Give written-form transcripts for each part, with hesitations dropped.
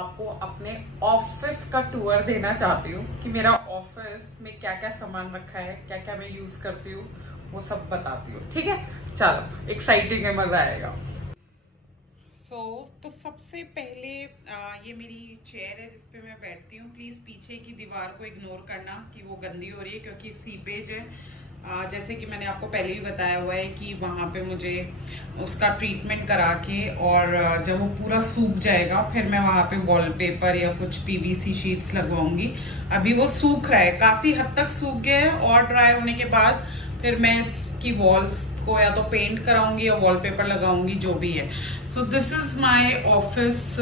आपको अपने ऑफिस का टूर देना चाहती हूँ कि मेरा ऑफिस में क्या क्या सामान रखा है, क्या क्या मैं यूज करती हूँ, वो सब बताती हूँ। ठीक है, चलो एक्साइटिंग है, मजा आएगा। तो सबसे पहले ये मेरी चेयर है जिसपे मैं बैठती हूँ। प्लीज पीछे की दीवार को इग्नोर करना कि वो गंदी हो रही है, क्योंकि सीपेज है। जैसे कि मैंने आपको पहले ही बताया हुआ है कि वहां पे मुझे उसका ट्रीटमेंट करा के, और जब वो पूरा सूख जाएगा फिर मैं वहां पे वॉलपेपर या कुछ पीवीसी शीट्स लगवाऊंगी। अभी वो सूख रहा है, काफी हद तक सूख गया है, और ड्राई होने के बाद फिर मैं इसकी वॉल्स को या तो पेंट कराऊंगी या वॉलपेपर लगाऊंगी, जो भी है। So this is my office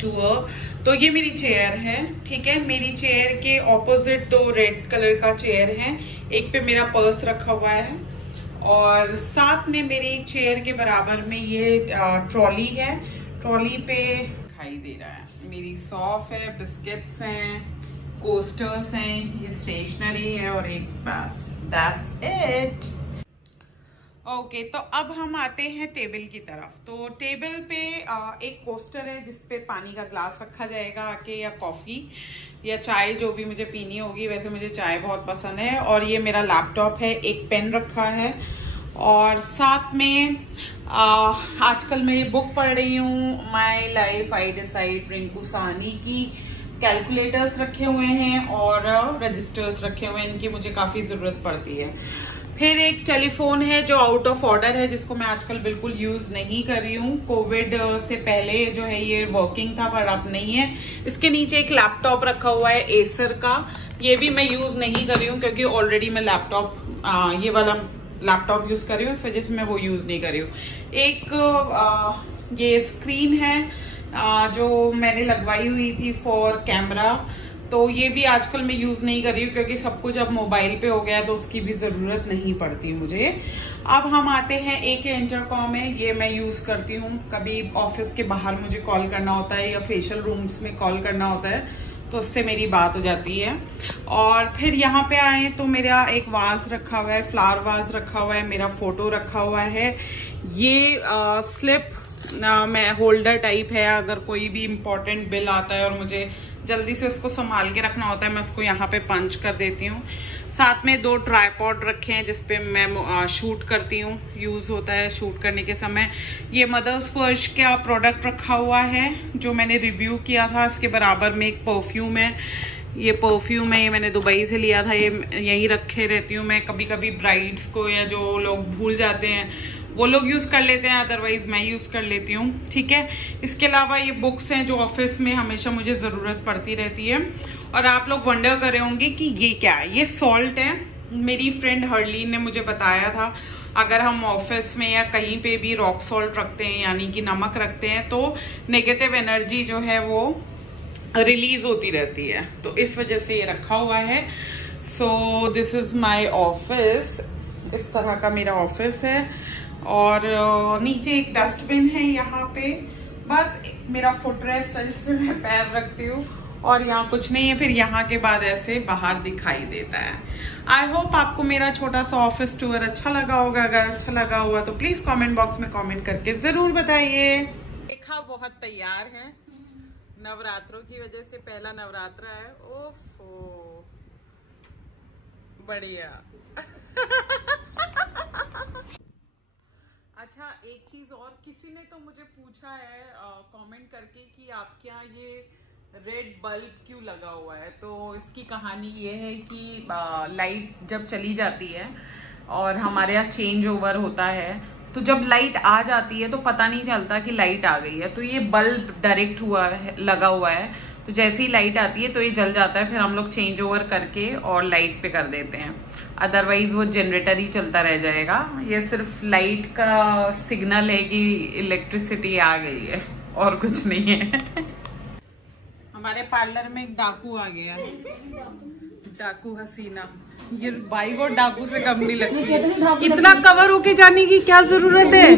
tour. तो ये मेरी चेयर है, ठीक है। मेरी चेयर के ऑपोजिट 2 रेड कलर का चेयर है, एक पे मेरा पर्स रखा हुआ है, और साथ में मेरी चेयर के बराबर में ये ट्रॉली है। ट्रॉली पे दिखाई दे रहा है मेरी सॉफ है, बिस्किट्स हैं, कोस्टर्स हैं, ये स्टेशनरी है, और एक बस, दैट्स इट। ओके, तो अब हम आते हैं टेबल की तरफ। तो टेबल पे एक कोस्टर है जिसपे पानी का ग्लास रखा जाएगा आके, या कॉफी या चाय, जो भी मुझे पीनी होगी। वैसे मुझे चाय बहुत पसंद है। और ये मेरा लैपटॉप है, एक पेन रखा है, और साथ में आजकल मैं ये बुक पढ़ रही हूँ, my life I decide, Rinku Sahni की। कैलकुलेटर्स रखे हुए हैं और रजिस्टर्स रखे हुए हैं, इनकी मुझे काफी जरूरत पड़ती है। फिर एक टेलीफोन है जो आउट ऑफ ऑर्डर है, जिसको मैं आजकल बिल्कुल यूज नहीं कर रही हूँ। कोविड से पहले जो है ये वर्किंग था, पर अब नहीं है। इसके नीचे एक लैपटॉप रखा हुआ है एसर का, ये भी मैं यूज नहीं कर रही हूँ क्योंकि ऑलरेडी मैं लैपटॉप ये वाला लैपटॉप यूज कर रही हूँ, इस वजह से मैं वो यूज नहीं कर रही हूँ। एक ये स्क्रीन है जो मैंने लगवाई हुई थी फॉर कैमरा, तो ये भी आजकल मैं यूज नहीं कर रही हूँ क्योंकि सब कुछ अब मोबाइल पे हो गया है, तो उसकी भी जरूरत नहीं पड़ती मुझे। अब हम आते हैं, एक इंटरकॉम है, ये मैं यूज करती हूँ कभी ऑफिस के बाहर मुझे कॉल करना होता है या फेशियल रूम्स में कॉल करना होता है, तो उससे मेरी बात हो जाती है। और फिर यहाँ पे आए तो मेरा एक वाज रखा हुआ है, फ्लावर वाज रखा हुआ है, मेरा फोटो रखा हुआ है। ये स्लिप मैं होल्डर टाइप है, अगर कोई भी इम्पोर्टेंट बिल आता है और मुझे जल्दी से उसको संभाल के रखना होता है, मैं उसको यहाँ पे पंच कर देती हूँ। साथ में 2 ट्राइपॉड रखे हैं जिसपे मैं शूट करती हूँ, यूज होता है शूट करने के समय। ये मदर्स पर्श का प्रोडक्ट रखा हुआ है जो मैंने रिव्यू किया था। इसके बराबर में एक परफ्यूम है, ये परफ्यूम है, ये मैंने दुबई से लिया था, ये यहीं रखे रहती हूँ मैं। कभी कभी ब्राइड्स को या जो लोग भूल जाते हैं वो लोग यूज कर लेते हैं, अदरवाइज मैं यूज कर लेती हूँ, ठीक है। इसके अलावा ये बुक्स हैं जो ऑफिस में हमेशा मुझे जरूरत पड़ती रहती है। और आप लोग वंडर कर रहे होंगे कि ये क्या है, ये सॉल्ट है। मेरी फ्रेंड हर्लीन ने मुझे बताया था अगर हम ऑफिस में या कहीं पे भी रॉक सॉल्ट रखते हैं, यानी कि नमक रखते हैं, तो नेगेटिव एनर्जी जो है वो रिलीज होती रहती है, तो इस वजह से ये रखा हुआ है। So this is my office, इस तरह का मेरा ऑफिस है। और नीचे एक डस्टबिन है यहाँ पे, बस मेरा फुट रेस्ट है जिसपे मैं पैर रखती हूँ, और यहाँ कुछ नहीं है। फिर यहाँ के बाद ऐसे बाहर दिखाई देता है। आई होप आपको मेरा छोटा सा ऑफिस टूर अच्छा लगा होगा। अगर अच्छा लगा हुआ तो प्लीज कमेंट बॉक्स में कमेंट करके जरूर बताइए। रेखा बहुत तैयार है, नवरात्रों की वजह से पहला नवरात्र है। ओफो बढ़िया। अच्छा, एक चीज और, किसी ने तो मुझे पूछा है कमेंट करके कि आपके यहाँ ये रेड बल्ब क्यों लगा हुआ है। तो इसकी कहानी ये है कि लाइट जब चली जाती है और हमारे यहाँ चेंज ओवर होता है, तो जब लाइट आ जाती है तो पता नहीं चलता कि लाइट आ गई है। तो ये बल्ब डायरेक्ट हुआ है, लगा हुआ है, तो जैसे ही लाइट आती है तो ये जल जाता है, फिर हम लोग चेंज ओवर करके और लाइट पे कर देते हैं, अदरवाइज वो जनरेटर ही चलता रह जाएगा। ये सिर्फ लाइट का सिग्नल है कि इलेक्ट्रिसिटी आ गई है, और कुछ नहीं है। हमारे पार्लर में एक डाकू आ गया है, डाकू हसीना। ये बाइक और डाकू से कम नहीं लगती। इतना कवर होके जाने की क्या जरूरत है।